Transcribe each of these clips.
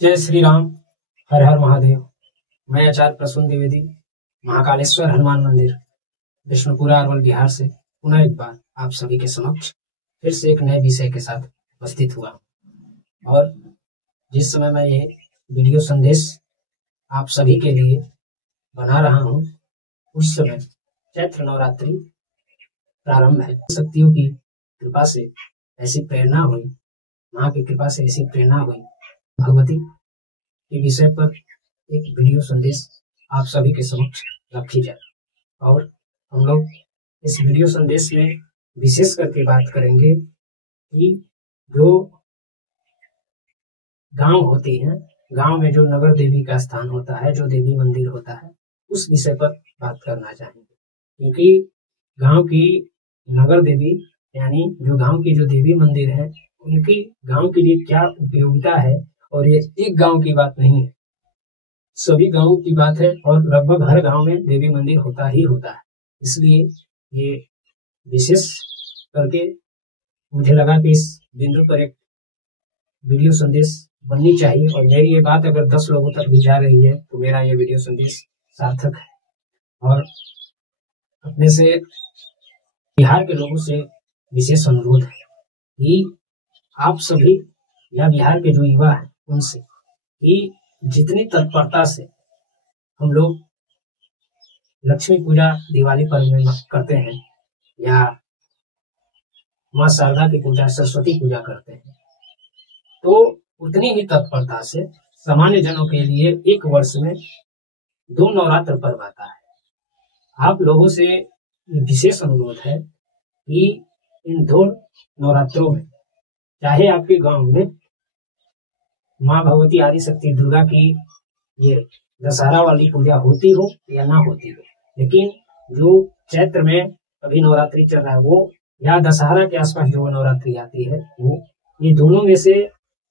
जय श्री राम। हर हर महादेव। मैं आचार्य प्रसून द्विवेदी, महाकालेश्वर हनुमान मंदिर, विष्णुपुरा अरवल बिहार से पुनः एक बार आप सभी के समक्ष फिर से एक नए विषय के साथ उपस्थित हुआ। और जिस समय मैं ये वीडियो संदेश आप सभी के लिए बना रहा हूँ, उस समय चैत्र नवरात्रि प्रारंभ है। शक्तियों की कृपा से ऐसी प्रेरणा हुई, माँ की कृपा से ऐसी प्रेरणा हुई, भगवती के विषय पर एक वीडियो संदेश आप सभी के समक्ष रखी जाए। और हम लोग इस वीडियो संदेश में विशेष करके बात करेंगे कि जो गांव होती हैं, गांव में जो नगर देवी का स्थान होता है, जो देवी मंदिर होता है, उस विषय पर बात करना चाहेंगे। क्योंकि गांव की नगर देवी यानी जो गांव की जो देवी मंदिर है, उनकी गांव के लिए क्या उपयोगिता है, और ये एक गांव की बात नहीं है, सभी गांवों की बात है। और लगभग हर गांव में देवी मंदिर होता ही होता है। इसलिए ये विशेष करके मुझे लगा कि इस बिंदु पर एक वीडियो संदेश बननी चाहिए। और मेरी ये बात अगर 10 लोगों तक भी जा रही है तो मेरा ये वीडियो संदेश सार्थक है। और अपने से बिहार के लोगों से विशेष अनुरोध है कि आप सभी या बिहार के जो युवा हैं उनसे कि जितनी तत्परता से हम लोग लक्ष्मी पूजा दिवाली पर्व में करते हैं, या माँ शारदा की पूजा, सरस्वती पूजा करते हैं, तो उतनी ही तत्परता से सामान्य जनों के लिए एक वर्ष में 2 नवरात्र पर्व आता है। आप लोगों से विशेष अनुरोध है कि इन 2 नवरात्रों में चाहे आपके गांव में माँ भगवती आदिशक्ति दुर्गा की ये दशहरा वाली पूजा होती हो या ना होती हो, लेकिन जो चैत्र में अभी नवरात्रि चल रहा है वो, या दशहरा के आसपास जो नवरात्रि आती है वो, ये दोनों में से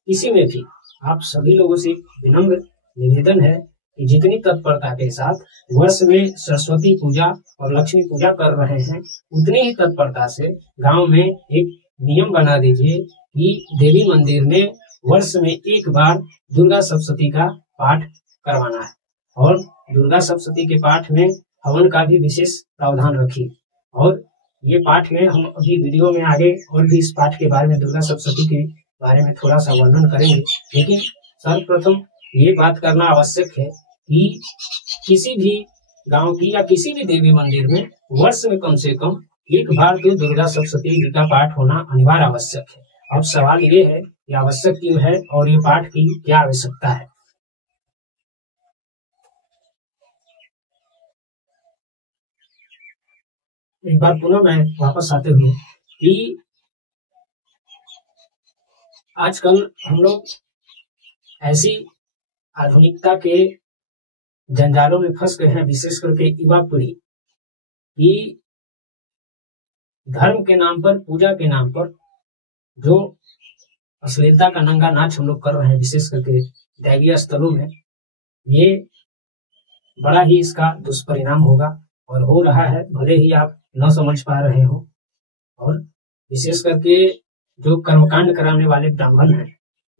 किसी में भी आप सभी लोगों से विनम्र निवेदन है कि जितनी तत्परता के साथ वर्ष में सरस्वती पूजा और लक्ष्मी पूजा कर रहे हैं, उतनी ही तत्परता से गांव में एक नियम बना दीजिए कि देवी मंदिर में वर्ष में एक बार दुर्गा सप्तशती का पाठ करवाना है। और दुर्गा सप्तशती के पाठ में हवन का भी विशेष प्रावधान रखिए। और ये पाठ में हम अभी वीडियो में आगे और भी इस पाठ के बारे में, दुर्गा सप्तशती के बारे में थोड़ा सा वर्णन करेंगे। लेकिन सर्वप्रथम ये बात करना आवश्यक है कि किसी भी गांव की या किसी भी देवी मंदिर में वर्ष में कम से कम एक बार तो दुर्गा सप्तशती जी का पाठ होना अनिवार्य आवश्यक है। अब सवाल ये है कि आवश्यक क्यों है और ये पाठ की क्या आवश्यकता है। एक बार पुनः मैं वापस आते हुए कि आजकल हम लोग ऐसी आधुनिकता के जंजालों में फंस गए हैं, विशेष करके युवा पीढ़ी, कि धर्म के नाम पर, पूजा के नाम पर जो अश्लीलता का नंगा नाच हम लोग कर रहे हैं, विशेष करके दैवीय स्थलों में, ये बड़ा ही इसका दुष्परिणाम होगा और हो रहा है, भले ही आप न समझ पा रहे हो। और विशेष करके जो कर्मकांड कराने वाले ब्राह्मण हैं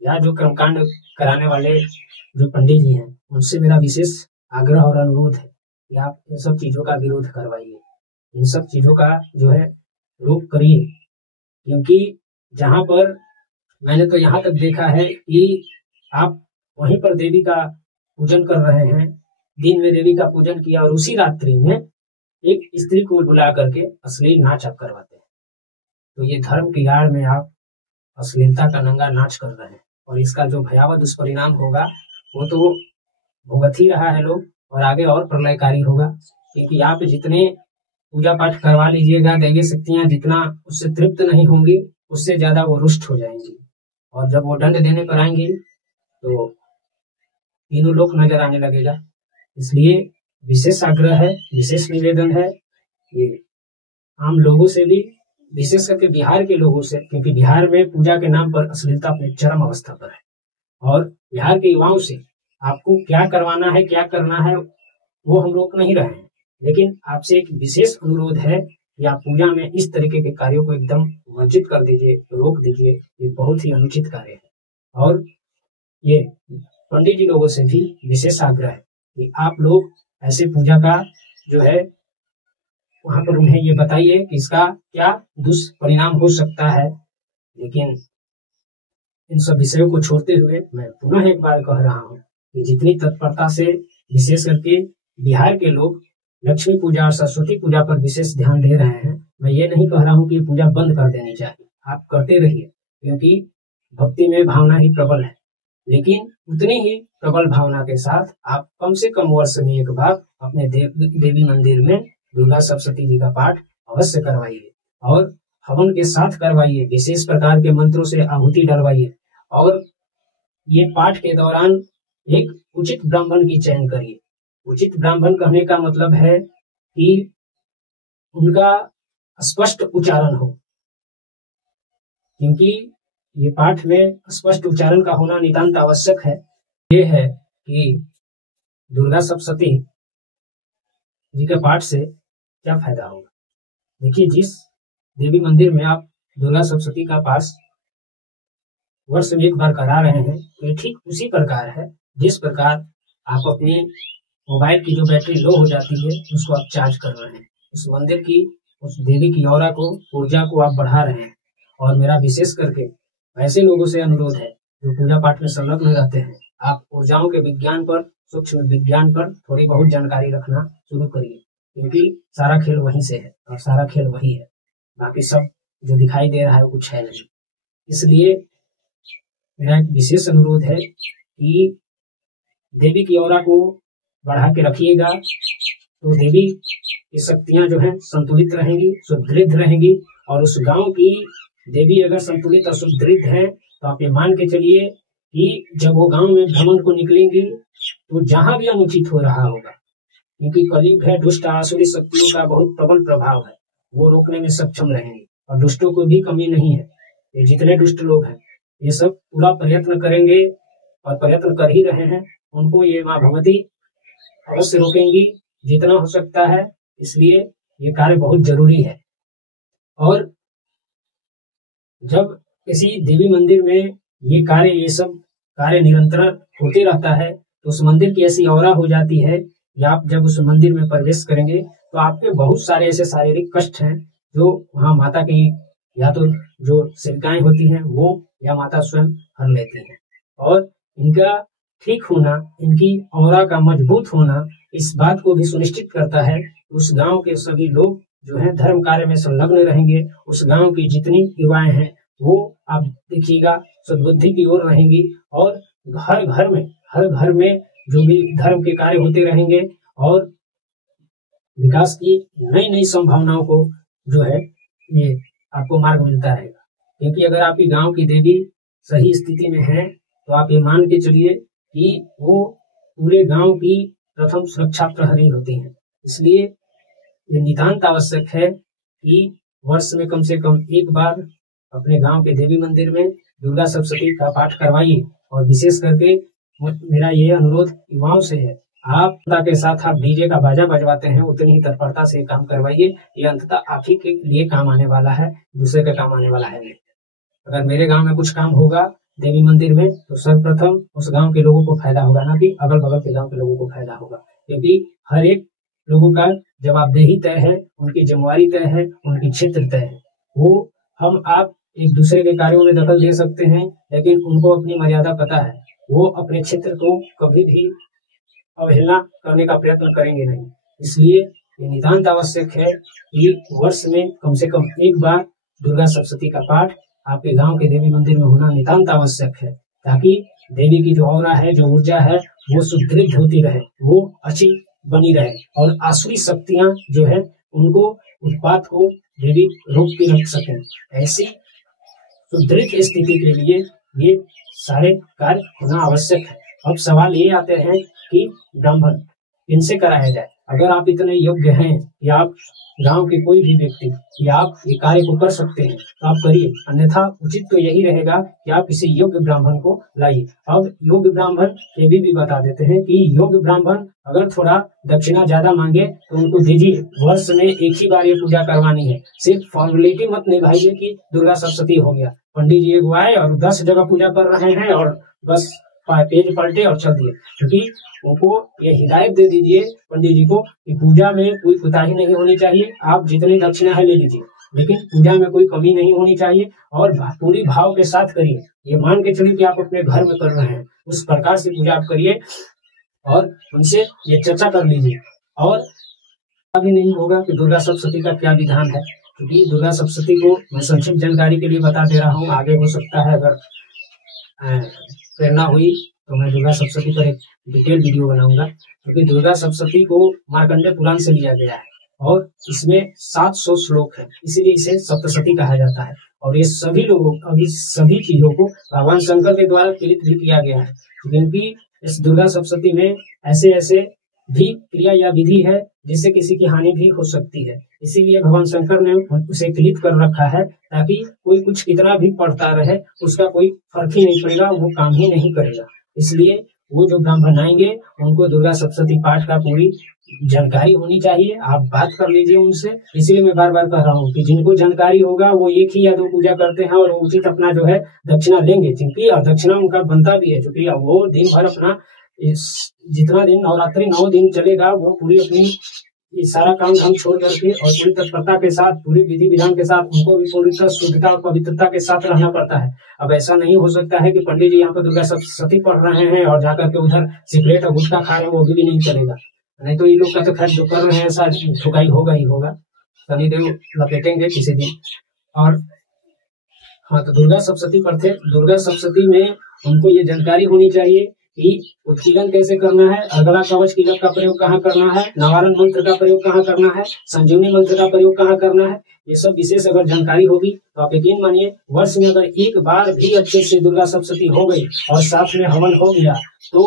या जो कर्मकांड कराने वाले जो पंडित जी हैं, उनसे मेरा विशेष आग्रह और अनुरोध है कि आप इन सब चीजों का विरोध करवाइए, इन सब चीजों का जो है रोक करिए। क्योंकि जहां पर मैंने तो यहाँ तक देखा है कि आप वहीं पर देवी का पूजन कर रहे हैं, दिन में देवी का पूजन किया और उसी रात्रि में एक स्त्री को बुला करके अश्लील नाच आप करवाते हैं। तो ये धर्म की आड़ में आप अश्लीलता का नंगा नाच कर रहे हैं, और इसका जो भयावह दुष्परिणाम होगा वो तो भुगत ही रहा है लोग, और आगे और प्रलयकारी होगा। क्योंकि आप जितने पूजा पाठ करवा लीजिएगा, दैवीय शक्तियां जितना उससे तृप्त नहीं होंगी, उससे ज्यादा वो रुष्ट हो जाएंगी। और जब वो दंड देने पर आएंगी तो तीनों लोक नजर आने लगेगा। इसलिए विशेष आग्रह है, विशेष निवेदन है ये आम लोगों से भी, विशेष करके बिहार के लोगों से, क्योंकि बिहार में पूजा के नाम पर अश्लीलता अपने चरम अवस्था पर है। और बिहार के युवाओं से आपको क्या करवाना है, क्या करना है, वो हम रोक नहीं रहे हैं, लेकिन आपसे एक विशेष अनुरोध है कि आप पूजा में इस तरीके के कार्यों को एकदम वर्जित कर दीजिए, रोक दीजिए। ये बहुत ही अनुचित कार्य है। और ये पंडित जी लोगों से भी विशेष आग्रह है कि आप लोग ऐसे पूजा का जो है वहां पर उन्हें ये बताइए कि इसका क्या दुष्परिणाम हो सकता है। लेकिन इन सब विषयों को छोड़ते हुए मैं पुनः एक बार कह रहा हूँ कि जितनी तत्परता से विशेष करके बिहार के लोग लक्ष्मी पूजा और सरस्वती पूजा पर विशेष ध्यान दे रहे हैं, मैं ये नहीं कह रहा हूँ कि ये पूजा बंद कर देनी चाहिए, आप करते रहिए, क्योंकि भक्ति में भावना ही प्रबल है। लेकिन उतनी ही प्रबल भावना के साथ आप कम से कम वर्ष में एक बार अपने देवी मंदिर में दुर्गा सप्तशती जी का पाठ अवश्य करवाइए और हवन के साथ करवाइए, विशेष प्रकार के मंत्रों से आहुति डलवाइए और ये पाठ के दौरान एक उचित ब्राह्मण की चयन करिए। उचित ब्राह्मण कहने का मतलब है कि उनका स्पष्ट उच्चारण हो, क्योंकि ये पाठ में स्पष्ट उच्चारण का होना नितांत आवश्यक है। ये है कि दुर्गा सप्तशती जी के पाठ से क्या फायदा होगा। देखिए, जिस देवी मंदिर में आप दुर्गा सप्तशती का पाठ वर्ष में एक बार करा रहे हैं, ये ठीक उसी प्रकार है जिस प्रकार आप अपनी मोबाइल की जो बैटरी लो हो जाती है उसको आप चार्ज कर रहे हैं। उस मंदिर की, उस देवी की औरा को, ऊर्जा को आप बढ़ा रहे हैं। और मेरा विशेष करके ऐसे लोगों से अनुरोध है जो पूजा पाठ में संलग्न रहते हैं, आप ऊर्जाओं के विज्ञान पर, सूक्ष्म विज्ञान पर थोड़ी बहुत जानकारी रखना शुरू करिए, क्योंकि सारा खेल वहीं से है और सारा खेल वही है, बाकी सब जो दिखाई दे रहा है वो कुछ है नहीं। इसलिए मेरा एक विशेष अनुरोध है कि देवी की औरा को बढ़ा के रखिएगा, तो देवी की शक्तियां जो है संतुलित रहेंगी, सुदृढ़ रहेंगी। और उस गांव की देवी अगर संतुलित और सुदृढ़ है तो आप ये मान के चलिए कि जब वो गांव में भ्रमण को निकलेंगी तो जहां भी अनुचित हो रहा होगा, क्योंकि कलयुग है, दुष्ट आसुरी शक्तियों का बहुत प्रबल प्रभाव है, वो रोकने में सक्षम रहेंगे और दुष्टों को भी कमी नहीं है। ये जितने दुष्ट लोग हैं ये सब पूरा प्रयत्न करेंगे और प्रयत्न कर ही रहे हैं, उनको ये माँ भगवती अवश्य रोकेंगी जितना हो सकता है। इसलिए ये कार्य बहुत जरूरी है। और जब किसी देवी मंदिर में ये सब कार्य निरंतर होते रहता है तो उस मंदिर की ऐसी औरा हो जाती है कि आप जब उस मंदिर में प्रवेश करेंगे तो आपके बहुत सारे ऐसे शारीरिक कष्ट हैं जो वहाँ माता की या तो जो सेविकाएं होती हैं वो या माता स्वयं हर लेती हैं। और इनका ठीक होना, इनकी औरा का मजबूत होना इस बात को भी सुनिश्चित करता है कि उस गांव के सभी लोग जो है धर्म कार्य में संलग्न रहेंगे। उस गांव की जितनी युवाएं हैं वो आप देखिएगा सद्बुद्धि की ओर रहेंगी और हर घर में जो भी धर्म के कार्य होते रहेंगे और विकास की नई नई संभावनाओं को जो है ये आपको मार्ग मिलता रहेगा। क्योंकि अगर आपकी गांव की देवी सही स्थिति में है तो आप ये मान के चलिए कि वो पूरे गांव की प्रथम सुरक्षा प्रहरी होती हैं। इसलिए ये नितांत आवश्यक है कि वर्ष में कम से कम एक बार अपने गांव के देवी मंदिर में दुर्गा सप्तशती का पाठ करवाइए। और विशेष करके मेरा ये अनुरोध युवाओं से है, आप के साथ आप डीजे का बाजा बजवाते हैं उतनी ही तत्परता से काम करवाइए। ये अंततः आप ही के लिए काम आने वाला है, दूसरे का काम आने वाला है नहीं। अगर मेरे गांव में कुछ काम होगा देवी मंदिर में तो सर्वप्रथम उस गांव के लोगों को फायदा होगा, ना कि अगल बगल के गांव के लोगों को फायदा होगा। क्योंकि हर एक लोगों का जवाबदेही तय है, उनकी जिम्मेवारी तय है, उनकी क्षेत्र तय है। वो हम आप एक दूसरे के कार्यों में दखल दे सकते हैं, लेकिन उनको अपनी मर्यादा पता है, वो अपने क्षेत्र को कभी भी अवहेलना करने का प्रयत्न करेंगे नहीं। इसलिए ये नितांत आवश्यक है कि वर्ष में कम से कम एक बार दुर्गा सप्तशती का पाठ आपके गांव के देवी मंदिर में होना नितांत आवश्यक है, ताकि देवी की जो औरा है, जो ऊर्जा है, वो सुदृढ़ होती रहे, वो अच्छी बनी रहे और आसुरी शक्तियां जो है उनको उत्पात को देवी रोक के रख सकें। ऐसी सुदृढ़ स्थिति के लिए ये सारे कार्य होना आवश्यक है। अब सवाल ये आते हैं कि ब्राह्मण इनसे कराया जाए। अगर आप इतने योग्य हैं या आप गांव के कोई भी व्यक्ति या आप ये कार्य को कर सकते हैं तो आप करिए, अन्यथा उचित तो यही रहेगा कि आप किसी योग्य ब्राह्मण को लाइए। अब योग्य ब्राह्मण ये भी बता देते हैं कि योग्य ब्राह्मण अगर थोड़ा दक्षिणा ज्यादा मांगे तो उनको दीजिए। वर्ष में एक ही बार ये पूजा करवानी है, सिर्फ फॉर्मेलिटी मत निभाइए कि दुर्गा सप्तशती हो गया, पंडित जी एगो आए और 10 जगह पूजा कर रहे हैं और बस पेज पलटे और चल दिए, क्योंकि उनको ये हिदायत दे दीजिए पंडित जी को कि पूजा में कोई कोताही नहीं होनी चाहिए, आप जितनी दक्षिणा है ले लीजिए, लेकिन पूजा में कोई कमी नहीं होनी चाहिए और पूरी भाव के साथ करिए। ये मान के चलिए कि आप अपने घर में कर रहे हैं, उस प्रकार से पूजा आप करिए और उनसे ये चर्चा कर लीजिए। और अभी नहीं होगा कि दुर्गा सप्तशती का क्या विधान है, क्योंकि दुर्गा सप्तशती को मैं संक्षिप्त जानकारी के लिए बता दे रहा हूँ, आगे हो सकता है अगर प्रेरणा हुई तो मैं दुर्गा सप्तशती पर एक डिटेल वीडियो बनाऊंगा, क्योंकि दुर्गा सप्तशती को मार्कंडेय पुराण से लिया गया है और इसमें 700 श्लोक है, इसीलिए इसे सप्तशती कहा जाता है। और ये सभी लोगों अभी सभी चीजों को भगवान शंकर के द्वारा प्रेरित भी किया गया है, क्योंकि इस दुर्गा सप्तशती में ऐसे ऐसे भी क्रिया या विधि है जिससे किसी की हानि भी हो सकती है, इसीलिए भगवान शंकर ने उसे क्लित कर रखा है ताकि कोई कुछ कितना भी पढ़ता रहे उसका कोई फर्क ही नहीं पड़ेगा, वो काम ही नहीं करेगा। इसलिए वो जो ब्राह्मण आएंगे उनको दुर्गा सप्तशती पाठ का पूरी जानकारी होनी चाहिए, आप बात कर लीजिए उनसे। इसीलिए मैं बार बार कह रहा हूँ कि जिनको जानकारी होगा वो एक ही या दो पूजा करते हैं और उचित अपना जो है दक्षिणा लेंगे, क्योंकि दक्षिणा उनका बनता भी है, क्योंकि वो दिन भर अपना जितना दिन नवरात्रि 9 दिन चलेगा वो पूरी अपनी सारा काम धाम छोड़ करके और पूरी तत्परता के साथ पूरी विधि विधान के साथ उनको भी पूरी शुद्धता और पवित्रता के साथ रहना पड़ता है। अब ऐसा नहीं हो सकता है कि पंडित जी यहाँ पर दुर्गा सप्तशती पढ़ रहे हैं और जाकर के उधर सिगरेट और गुटखा खा रहे हैं, वो भी नहीं चलेगा। नहीं तो ये लोग का तो खैर जो कर रहे हैं ऐसा ठुकाई होगा ही होगा, शनिदेव लपेटेंगे किसी दिन। और हाँ, तो दुर्गा सप्तशती पर थे, दुर्गा सप्तशती में उनको ये जानकारी होनी चाहिए कि उत्कीलन कैसे करना है, अर्गला कवच कीलक का प्रयोग कहाँ करना है, नवारण मंत्र का प्रयोग कहाँ करना है, संजीवनी मंत्र का प्रयोग कहाँ करना है, ये सब विशेष अगर जानकारी होगी तो आप यकीन मानिए वर्ष में अगर एक बार भी अच्छे से दुर्गा सप्तशती हो गई और साथ में हवन हो गया तो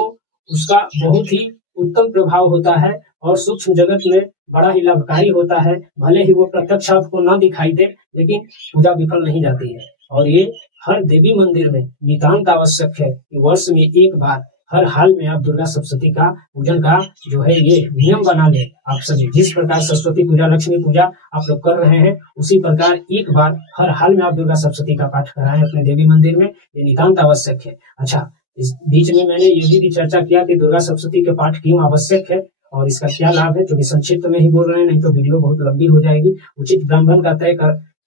उसका बहुत ही उत्तम प्रभाव होता है और सूक्ष्म जगत में बड़ा ही लाभकारी होता है। भले ही वो प्रत्यक्ष आपको न दिखाई दे, लेकिन पूजा विफल नहीं जाती है। और ये हर देवी मंदिर में नितांत आवश्यक है कि वर्ष में एक बार हर हाल में आप दुर्गा सप्तशती का पूजन का जो है ये नियम बना ले। आप सभी जिस प्रकार सरस्वती पूजा लक्ष्मी पूजा आप लोग कर रहे हैं उसी प्रकार एक बार हर हाल में आप दुर्गा सप्तशती का पाठ कराएं अपने देवी मंदिर में, ये नितांत आवश्यक है। अच्छा, इस बीच में मैंने ये भी चर्चा किया कि दुर्गा सप्तशती के पाठ क्यों आवश्यक है और इसका क्या लाभ है, जो कि संक्षिप्त में ही बोल रहे हैं, नहीं तो वीडियो बहुत लंबी हो जाएगी। उचित ब्राह्मण का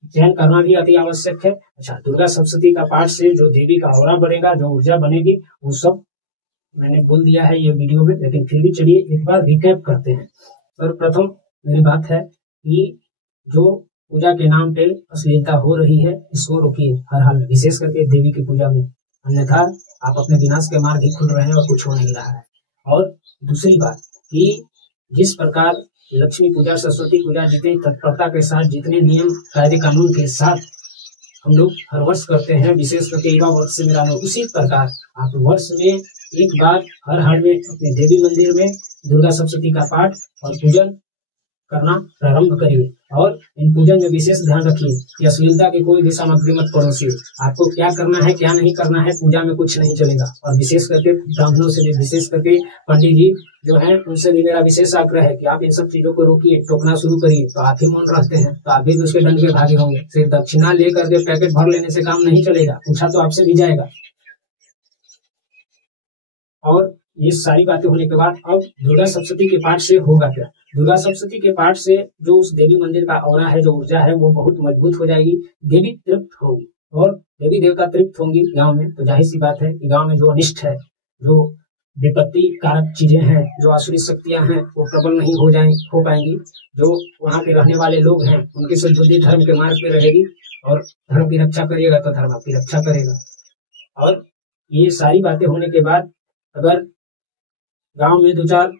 चयन करना भी अति आवश्यक है। अच्छा, दुर्गा सप्तशती का पाठ से जो देवी का औरा बढ़ेगा, जो ऊर्जा बनेगी, वो सब मैंने बोल दिया है ये वीडियो में, लेकिन फिर भी चलिए एक बार रिकैप करते हैं। सर्वप्रथम मेरी बात है कि जो पूजा के नाम पे अश्लीलता हो रही है इसको रोकिए हर हाल में, विशेष करके देवी की पूजा में, अन्यथा आप अपने विनाश के मार्ग ही खुल रहे हैं और कुछ हो नहीं रहा है। और दूसरी बात कि जिस प्रकार लक्ष्मी पूजा सरस्वती पूजा जितनी तत्परता के साथ जितने नियम कायदे कानून के साथ हम लोग हर वर्ष करते हैं, विशेष करके युवा वर्ष से मेरा लोग, उसी प्रकार आप वर्ष में एक बार हर हाल में अपने देवी मंदिर में दुर्गा सप्तशती का पाठ और पूजन करना प्रारंभ करिए। और इन पूजन में विशेष ध्यान रखिए कि अश्लीलता की कोई भी सामग्री मत परोसिए। आपको क्या करना है क्या नहीं करना है पूजा में कुछ नहीं चलेगा। और विशेष करके ब्राह्मणों से भी, विशेष करके पंडित जी जो है उनसे भी मेरा विशेष आग्रह है कि आप इन सब चीजों को रोकिए, टोकना शुरू करिए। तो आप ही मौन रहते हैं तो आप भी उसके दंड के भागी होंगे। सिर्फ दक्षिणा लेकर के पैकेट भर लेने से काम नहीं चलेगा, पूछा तो आपसे भी जाएगा। और ये सारी बातें होने के बाद अब दुर्गा सप्तशती के पाठ से होगा क्या? दुर्गा सप्तशती के पाठ से जो उस देवी मंदिर का औरा है, जो ऊर्जा है, वो बहुत मजबूत हो जाएगी, देवी तृप्त होगी और देवी देवता तृप्त होंगी गांव में। तो जाहिर सी बात है कि गांव में जो अनिष्ट है, जो विपत्ति कारक चीजें हैं, जो आसुरी शक्तियां हैं, वो प्रबल नहीं हो पाएंगी। जो वहाँ के रहने वाले लोग हैं उनकी सद्बुद्धि धर्म के मार्ग पे रहेगी और धर्म की रक्षा करिएगा तो धर्म आपकी रक्षा करेगा। और ये सारी बातें होने के बाद अगर गांव में 2-4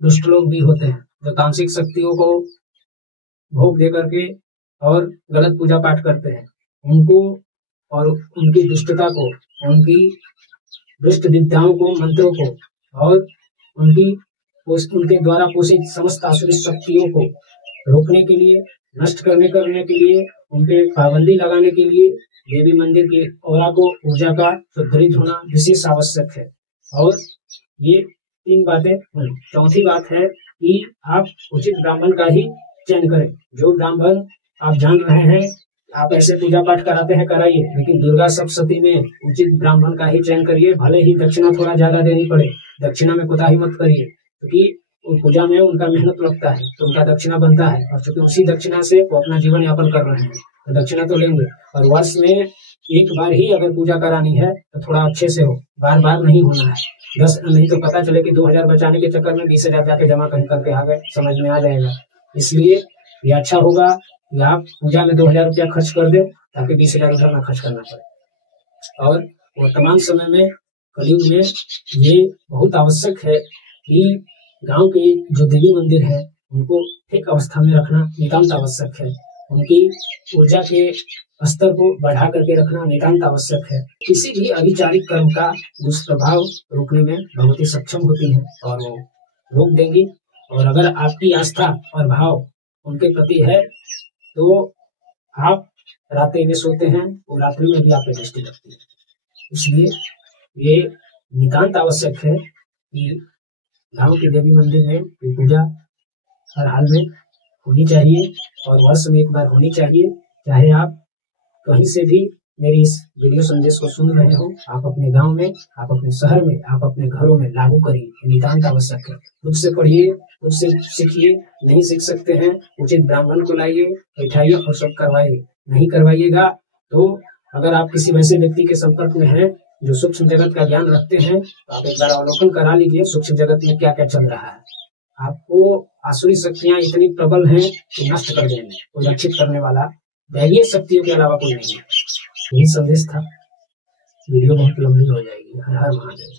दुष्ट लोग भी होते हैं जो तामसिक शक्तियों को भोग दे करके और गलत पूजा पाठ करते हैं, उनको और उनकी दुष्टता को, उनकी दुष्ट विद्याओं को, मंत्रों को और उनके द्वारा पोषित समस्त आसुरी शक्तियों को रोकने के लिए, नष्ट करने के लिए, उनपे पाबंदी लगाने के लिए देवी मंदिर के औरा को, ऊर्जा का सुदृढ़ होना विशेष आवश्यक है। और ये 3 बातें। चौथी बात है कि आप उचित ब्राह्मण का ही चयन करें। जो ब्राह्मण आप जान रहे हैं आप ऐसे पूजा पाठ कराते हैं कराइए, लेकिन दुर्गा सप्तशती में उचित ब्राह्मण का ही चयन करिए, भले ही दक्षिणा थोड़ा ज्यादा देनी पड़े, दक्षिणा में कोताही मत करिए, क्योंकि पूजा में उनका मेहनत लगता है तो उनका दक्षिणा बनता है, और चूंकि उसी दक्षिणा से वो अपना जीवन यापन कर रहे हैं तो दक्षिणा तो लेंगे। और वर्ष में एक बार ही अगर पूजा करानी है तो थोड़ा अच्छे से हो, बार बार नहीं होना है। 10 नहीं तो पता चले कि 2000 बचाने के चक्कर में 20,000 जाके जमा कहीं करके आ गए, समझ में आ जाएगा। इसलिए ये अच्छा होगा कि आप पूजा में 2000 रुपया खर्च कर दे ताकि 20,000 उधर ना खर्च करना पड़े। और वर्तमान समय में कलयुग में ये बहुत आवश्यक है कि गांव के जो देवी मंदिर है उनको ठीक अवस्था में रखना नितांत आवश्यक है, उनकी ऊर्जा के स्तर को बढ़ा करके रखना नितांत आवश्यक है। किसी भी अभिचारिक कर्म का दुष्प्रभाव रोकने में भगवती सक्षम होती है और वो रोक देंगी। और अगर आपकी आस्था और भाव उनके प्रति है तो आप रात्रि में सोते हैं और रात्रि में भी आप पे दृष्टि लगती है। इसलिए ये नितांत आवश्यक है कि गांव के देवी मंदिर में पूजा हर हाल में होनी चाहिए और वर्ष में एक बार होनी चाहिए। चाहे आप कहीं से भी मेरी इस वीडियो संदेश को सुन रहे हो, आप अपने गांव में, आप अपने शहर में, आप अपने घरों में लागू करिए, नितांत आवश्यक है। खुद से पढ़िए, खुद से सीखिए, नहीं सीख सकते हैं उचित ब्राह्मण को लाइए, बैठाइए और सब करवाइए। नहीं करवाइएगा तो अगर आप किसी वैसे व्यक्ति के संपर्क में हैं जो सूक्ष्म जगत का ज्ञान रखते हैं तो आप एक बार अवलोकन करा लीजिए सूक्ष्म जगत में क्या क्या चल रहा है। आपको आसुरी शक्तियां इतनी प्रबल हैं कि नष्ट कर देंगे, कोई रक्षित करने वाला दैवीय शक्तियों के अलावा कोई नहीं है। यही संदेश था। वीडियो बहुत लंबी हो जाएगी। हर हर महादेव।